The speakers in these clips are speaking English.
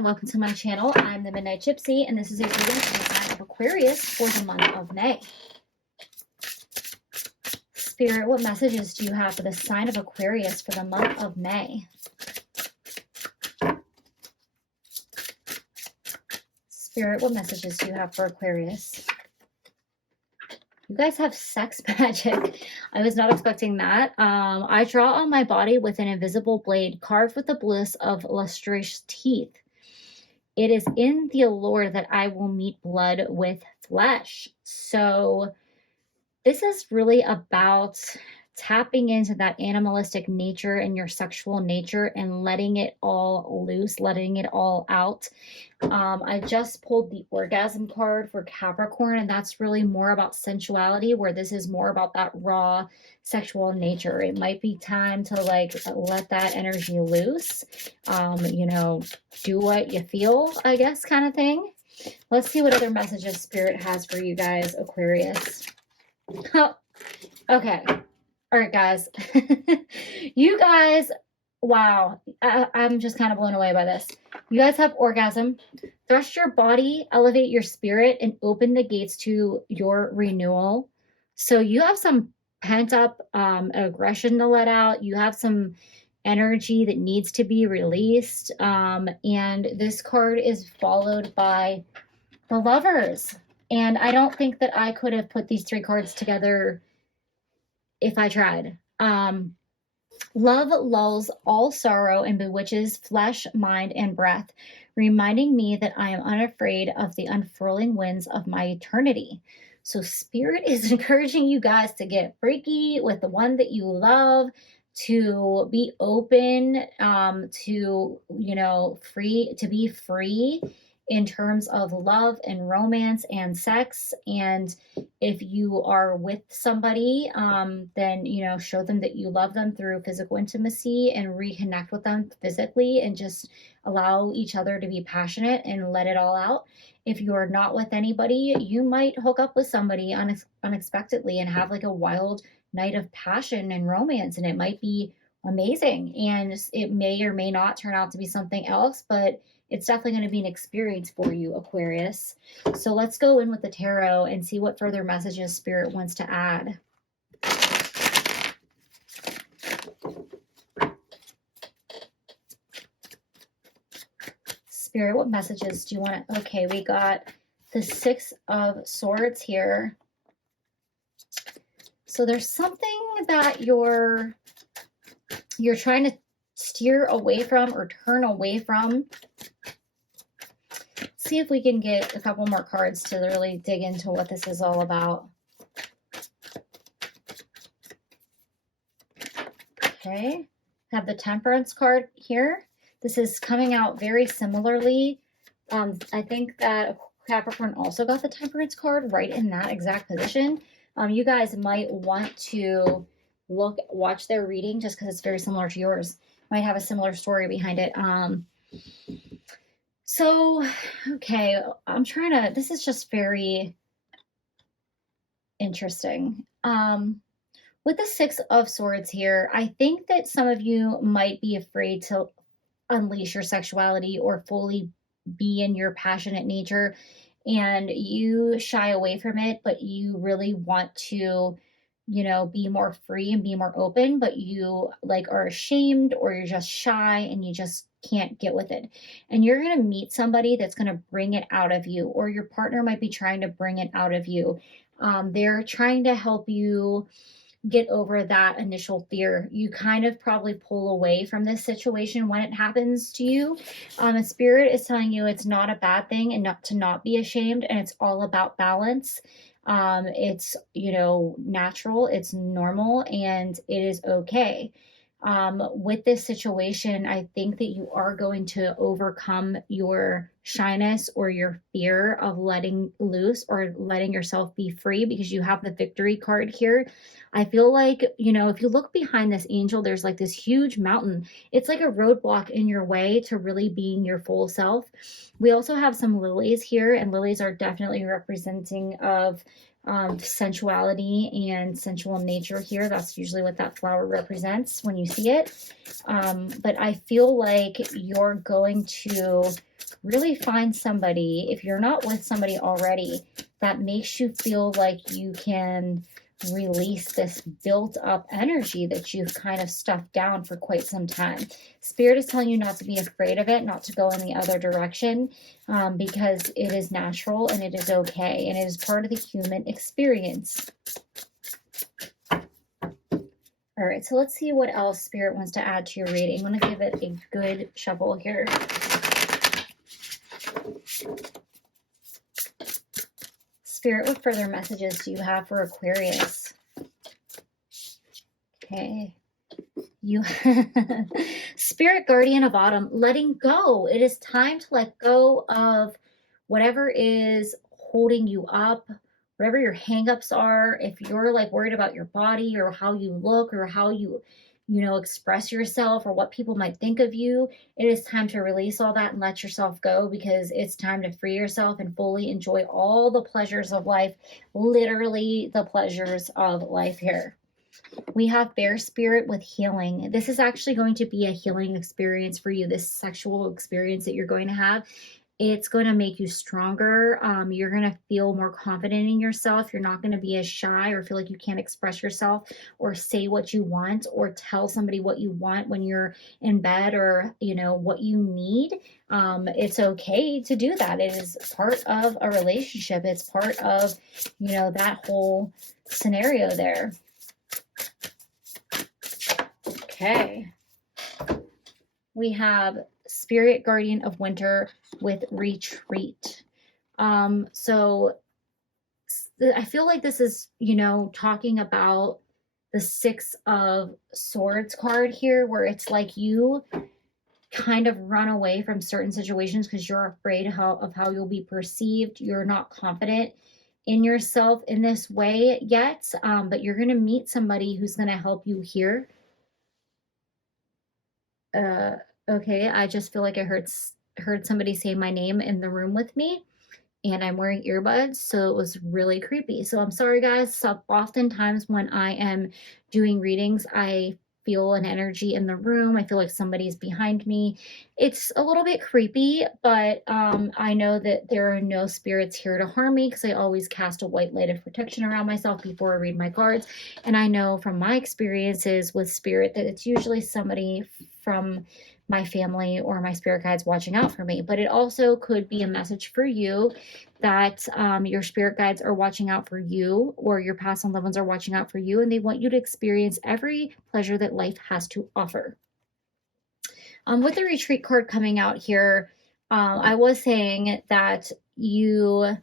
and welcome to my channel. I'm the Midnight Gypsy, and this is a reading for the sign of Aquarius for the month of May. Spirit, what messages do you have for the sign of Aquarius for the month of May? Spirit, what messages do you have for Aquarius? You guys have sex magic. I was not expecting that. I draw on my body with an invisible blade carved with the bliss of lustrous teeth. It is in the allure that I will meet blood with flesh. So this is really about tapping into that animalistic nature and your sexual nature and letting it all loose, letting it all out. I just pulled the orgasm card for Capricorn, and that's really more about sensuality, where this is more about that raw sexual nature. It might be time to like let that energy loose, you know, do what you feel, I guess, kind of thing. Let's see what other messages Spirit has for you guys, Aquarius. Oh, okay. All right, guys. You guys, wow. I'm just kind of blown away by this. You guys have orgasm. Thrust your body, elevate your spirit, and open the gates to your renewal. So you have some pent-up aggression to let out. You have some energy that needs to be released. And this card is followed by the Lovers. And I don't think that I could have put these three cards together if I tried. Love lulls all sorrow and bewitches flesh, mind, and breath, reminding me that I am unafraid of the unfurling winds of my eternity. So Spirit is encouraging you guys to get freaky with the one that you love, to be open, to, you know, be free in terms of love and romance and sex. And if you are with somebody, then, you know, show them that you love them through physical intimacy and reconnect with them physically and just allow each other to be passionate and let it all out. If you are not with anybody, you might hook up with somebody unexpectedly and have like a wild night of passion and romance, and it might be amazing. And it may or may not turn out to be something else, but it's definitely going to be an experience for you, Aquarius. So let's go in with the tarot and see what further messages Spirit wants to add. Spirit, what messages do you want to... Okay, we got the Six of Swords here. So there's something that you're trying to steer away from or turn away from. See if we can get a couple more cards to really dig into what this is all about. Okay, have the Temperance card here. This is coming out very similarly. I think that Capricorn also got the Temperance card right in that exact position. You guys might want to watch their reading just because it's very similar to yours. Might have a similar story behind it. So, okay, I'm trying to, this is just very interesting. With the Six of Swords here, I think that some of you might be afraid to unleash your sexuality or fully be in your passionate nature, and you shy away from it, but you really want to, you know, be more free and be more open, but you like are ashamed or you're just shy and you just can't get with it. And you're going to meet somebody that's going to bring it out of you, or your partner might be trying to bring it out of you. They're trying to help you get over that initial fear. You kind of probably pull away from this situation when it happens to you. And Spirit is telling you it's not a bad thing and not to not be ashamed, and it's all about balance. It's, you know, natural, it's normal, and it is okay. With this situation, I think that you are going to overcome your shyness or your fear of letting loose or letting yourself be free, because you have the Victory card here. I feel like, you know, if you look behind this angel, there's like this huge mountain. It's like a roadblock in your way to really being your full self. We also have some lilies here, and lilies are definitely representing of sensuality and sensual nature here. That's usually what that flower represents when you see it. But I feel like you're going to really find somebody, if you're not with somebody already, that makes you feel like you can release this built up energy that you've kind of stuffed down for quite some time. Spirit is telling you not to be afraid of it, not to go in the other direction, because it is natural and it is okay, and it is part of the human experience. All right, so let's see what else Spirit wants to add to your reading. I'm going to give it a good shuffle here. Spirit, what further messages do you have for Aquarius? Okay. You Spirit Guardian of Autumn, letting go. It is time to let go of whatever is holding you up, whatever your hangups are. If you're like worried about your body or how you look or how you express yourself or what people might think of you, it is time to release all that and let yourself go, because it's time to free yourself and fully enjoy all the pleasures of life, literally the pleasures of life here. We have Bear Spirit with healing. This is actually going to be a healing experience for you, this sexual experience that you're going to have. It's going to make you stronger. You're going to feel more confident in yourself. You're not going to be as shy or feel like you can't express yourself or say what you want or tell somebody what you want when you're in bed, or, what you need. It's okay to do that. It is part of a relationship. It's part of, that whole scenario there. Okay. We have Spirit Guardian of Winter with retreat. So I feel like this is, talking about the Six of Swords card here, where it's like you kind of run away from certain situations because you're afraid of how you'll be perceived. You're not confident in yourself in this way yet, but you're going to meet somebody who's going to help you here. Okay, I just feel like I heard somebody say my name in the room with me, and I'm wearing earbuds, so it was really creepy. So I'm sorry, guys. So oftentimes when I am doing readings, I feel an energy in the room. I feel like somebody's behind me. It's a little bit creepy, but I know that there are no spirits here to harm me, because I always cast a white light of protection around myself before I read my cards. And I know from my experiences with spirit that it's usually somebody from my family or my spirit guides watching out for me. But it also could be a message for you that your spirit guides are watching out for you, or your past and loved ones are watching out for you, and they want you to experience every pleasure that life has to offer. With the retreat card coming out here, I was saying that you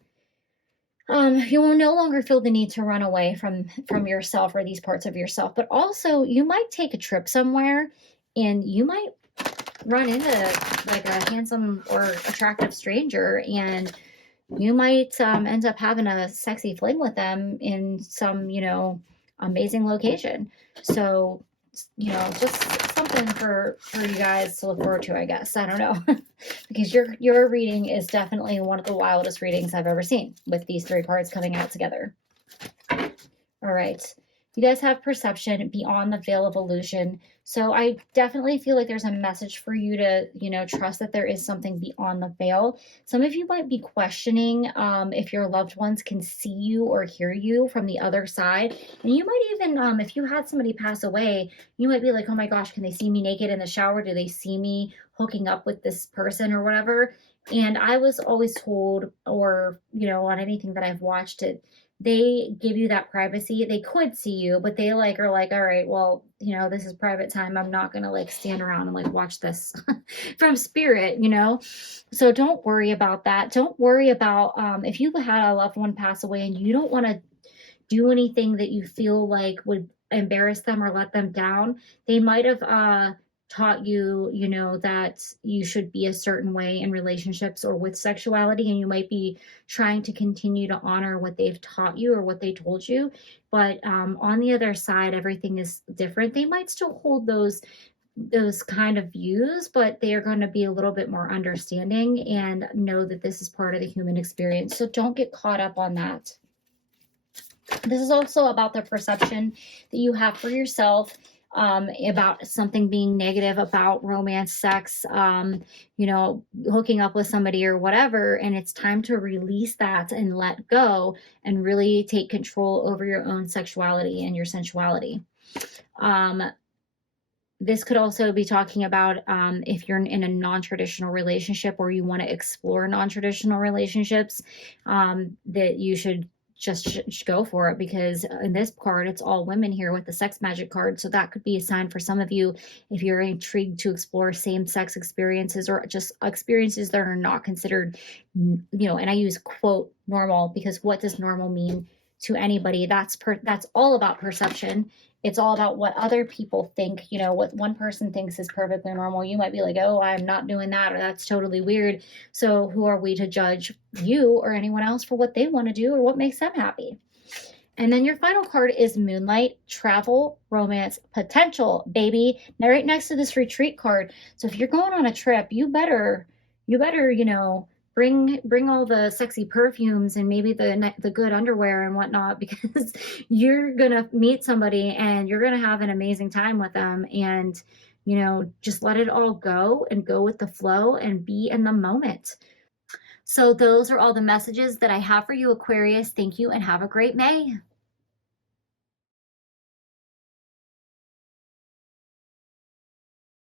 will no longer feel the need to run away from yourself or these parts of yourself, but also you might take a trip somewhere and you might run into like a handsome or attractive stranger, and you might end up having a sexy fling with them in some, amazing location. So, just something for you guys to look forward to, I guess. I don't know. Because your reading is definitely one of the wildest readings I've ever seen, with these three cards coming out together. All right. You guys have perception beyond the veil of illusion. So I definitely feel like there's a message for you to, trust that there is something beyond the veil. Some of you might be questioning if your loved ones can see you or hear you from the other side. And you might even, if you had somebody pass away, you might be like, oh my gosh, can they see me naked in the shower? Do they see me hooking up with this person or whatever? And I was always told, or, on anything that I've watched, they give you that privacy. They could see you, but they are like, all right, well, this is private time. I'm not going to stand around and watch this from spirit, So don't worry about that. Don't worry about, if you had a loved one pass away and you don't want to do anything that you feel like would embarrass them or let them down. They might have, taught you, that you should be a certain way in relationships or with sexuality, and you might be trying to continue to honor what they've taught you or what they told you. But on the other side, everything is different. They might still hold those kind of views, but they are going to be a little bit more understanding and know that this is part of the human experience. So don't get caught up on that. This is also about the perception that you have for yourself. about something being negative about romance, sex, you know, hooking up with somebody or whatever. And it's time to release that and let go and really take control over your own sexuality and your sensuality. This could also be talking about if you're in a non-traditional relationship or you want to explore non-traditional relationships, that you should just go for it, because in this card it's all women here with the sex magic card. So that could be a sign for some of you if you're intrigued to explore same-sex experiences or just experiences that are not considered, you know, and I use quote normal, because what does normal mean to anybody? That's all about perception. It's all about what other people think. You know, what one person thinks is perfectly normal, you might be like, oh, I'm not doing that, or that's totally weird. So who are we to judge you or anyone else for what they want to do or what makes them happy? And then your final card is Moonlight, Travel, Romance, Potential, baby. Now, right next to this Retreat card. So if you're going on a trip, you better, you know, bring all the sexy perfumes and maybe the good underwear and whatnot, because you're gonna meet somebody and you're gonna have an amazing time with them. And, you know, just let it all go and go with the flow and be in the moment. So those are all the messages that I have for you, Aquarius. Thank you and have a great May.